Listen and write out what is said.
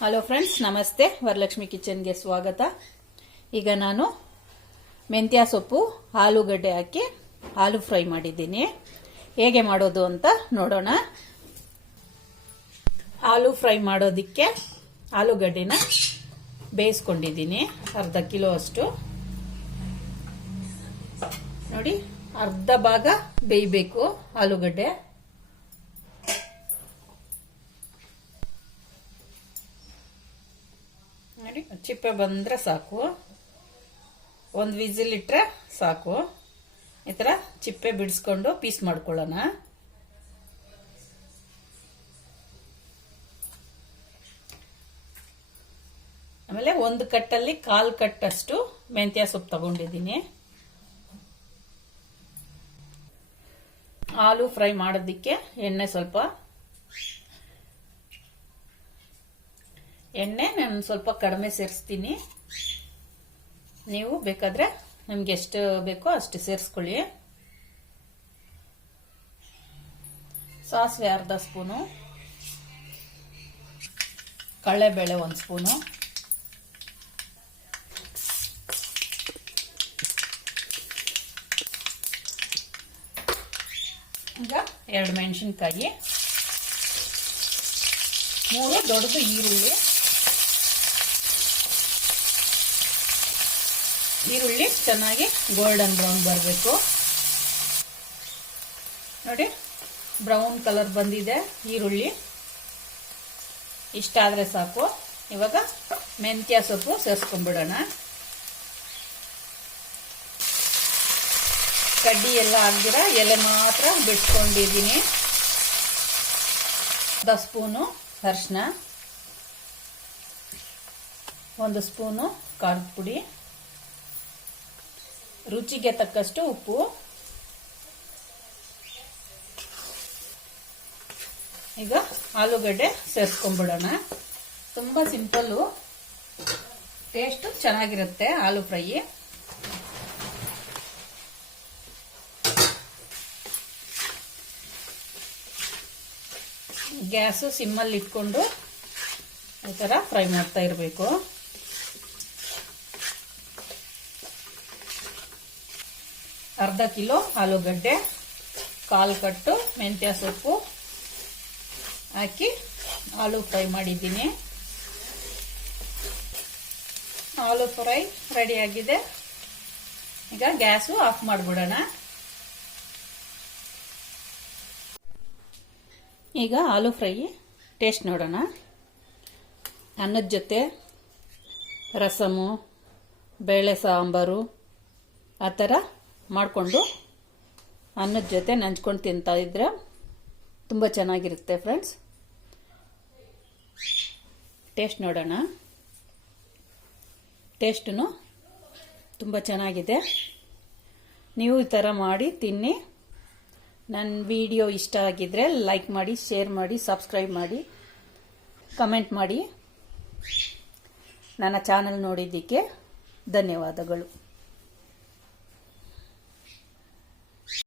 Hello friends, ನಮಸ್ತೆ. ವರಲಕ್ಷ್ಮಿ ಕಿಚನ್ಗೆ ಸ್ವಾಗತ. ಈಗ ನಾನು ಮೆಂತ್ಯ ಸೊಪ್ಪು ಆಲೂಗಡ್ಡೆ ಹಾಕಿ ಆಲೂ ಫ್ರೈ ಮಾಡಿದ್ದೀನಿ. ಹೇಗೆ ಮಾಡೋದು ಅಂತ ನೋಡೋಣ. ಆಲೂ ಫ್ರೈ ಮಾಡೋದಕ್ಕೆ ಆಲೂಗಡ್ಡೆನ ಬೇಯಿಸ್ಕೊಂಡಿದ್ದೀನಿ. ಅರ್ಧ ಕಿಲೋ ಅಷ್ಟು. ನೋಡಿ, ಅರ್ಧ ಭಾಗ ಬೇಯಬೇಕು ಆಲೂಗಡ್ಡೆ. ನೋಡಿ, ಚಿಪ್ಪೆ ಬಂದ್ರೆ ಸಾಕು. ಒಂದು ವಿಸಿಲ್ ಇಟ್ರೆ ಸಾಕು. ಈ ತರ ಚಿಪ್ಪೆ ಬಿಡಿಸ್ಕೊಂಡು ಪೀಸ್ ಮಾಡ್ಕೊಳ್ಳೋಣ. ಆಮೇಲೆ ಒಂದು ಕಟ್ಟಲ್ಲಿ 1/4 ಕಟ್ಟಷ್ಟು ಮೆಂತ್ಯ ಸೊಪ್ಪು ತಗೊಂಡಿದ್ದೀನಿ. ಆಲೂ ಫ್ರೈ ಮಾಡೋದಕ್ಕೆ ಎಣ್ಣೆ ನಾನು ಸ್ವಲ್ಪ ಕಡಿಮೆ ಸೇರಿಸ್ತೀನಿ. ನೀವು ಬೇಕಾದ್ರೆ ನಿಮ್ಗೆ ಎಷ್ಟು ಬೇಕೋ ಅಷ್ಟು ಸೇರಿಸ್ಕೊಳ್ಳಿ. ಸಾಸಿವೆ ಅರ್ಧ ಸ್ಪೂನು, ಕಡಲೆಬೇಳೆ 1 ಸ್ಪೂನು, ಈಗ 2 ಮೆಣಸಿನ್ಕಾಯಿ, 3 ದೊಡ್ಡದು ಈರುಳ್ಳಿ ಚೆನ್ನಾಗಿ ಗೋಲ್ಡನ್ ಬ್ರೌನ್ ಬರಬೇಕು. ನೋಡಿ, ಬ್ರೌನ್ ಕಲರ್ ಬಂದಿದೆ ಈರುಳ್ಳಿ. ಇಷ್ಟಾದ್ರೆ ಸಾಕು. ಇವಾಗ ಮೆಂತ್ಯ ಸೊಪ್ಪು ಸೇರಿಸ್ಕೊಂಡ್ಬಿಡೋಣ. ಕಡ್ಡಿ ಎಲ್ಲ ಹಾಕ್ದಿರ ಎಲೆ ಮಾತ್ರ ಬಿಟ್ಕೊಂಡಿದ್ದೀನಿ. 1 ಸ್ಪೂನು ಅರಿಶಿನ, 1 ಸ್ಪೂನು ಖಾರದ ಪುಡಿ, ರುಚಿಗೆ ತಕ್ಕಷ್ಟು ಉಪ್ಪು. ಈಗ ಆಲೂಗಡ್ಡೆ ಸೇರಿಸ್ಕೊಂಡ್ಬಿಡೋಣ. ತುಂಬಾ ಸಿಂಪಲ್ಲು, ಟೇಸ್ಟ್ ಚೆನ್ನಾಗಿರುತ್ತೆ ಆಲೂ ಫ್ರೈ. ಗ್ಯಾಸು ಸಿಮ್ಮಲ್ಲಿ ಇಟ್ಕೊಂಡು ಈ ತರ ಫ್ರೈ ಮಾಡ್ತಾ ಇರಬೇಕು. ಅರ್ಧ ಕಿಲೋ ಆಲೂಗಡ್ಡೆ, 1/4 ಕಟ್ಟು ಮೆಂತ್ಯ ಸೊಪ್ಪು ಹಾಕಿ ಆಲೂ ಫ್ರೈ ಮಾಡಿದ್ದೀನಿ. ಆಲೂ ಫ್ರೈ ರೆಡಿ ಆಗಿದೆ. ಈಗ ಗ್ಯಾಸು ಆಫ್ ಮಾಡಿಬಿಡೋಣ. ಈಗ ಆಲೂ ಫ್ರೈ ಟೇಸ್ಟ್ ನೋಡೋಣ. ಅನ್ನದ ಜೊತೆ ರಸಮು, ಬೇಳೆ ಸಾಂಬಾರು ಆ ಥರ ಮಾಡಿಕೊಂಡು ಅನ್ನದ ಜೊತೆ ನಂಚ್ಕೊಂಡು ತಿಂತಾ ಇದ್ರೆ ತುಂಬ ಚೆನ್ನಾಗಿರುತ್ತೆ ಫ್ರೆಂಡ್ಸ್. ಟೇಸ್ಟ್ ನೋಡೋಣ. ಟೇಸ್ಟು ತುಂಬ ಚೆನ್ನಾಗಿದೆ. ನೀವು ಈ ಥರ ಮಾಡಿ ತಿನ್ನಿ. ನನ್ನ ವಿಡಿಯೋ ಇಷ್ಟ ಆಗಿದ್ರೆ ಲೈಕ್ ಮಾಡಿ, ಶೇರ್ ಮಾಡಿ, ಸಬ್ಸ್ಕ್ರೈಬ್ ಮಾಡಿ, ಕಮೆಂಟ್ ಮಾಡಿ. ನನ್ನ ಚಾನಲ್ ನೋಡಿದ್ದಕ್ಕೆ ಧನ್ಯವಾದಗಳು.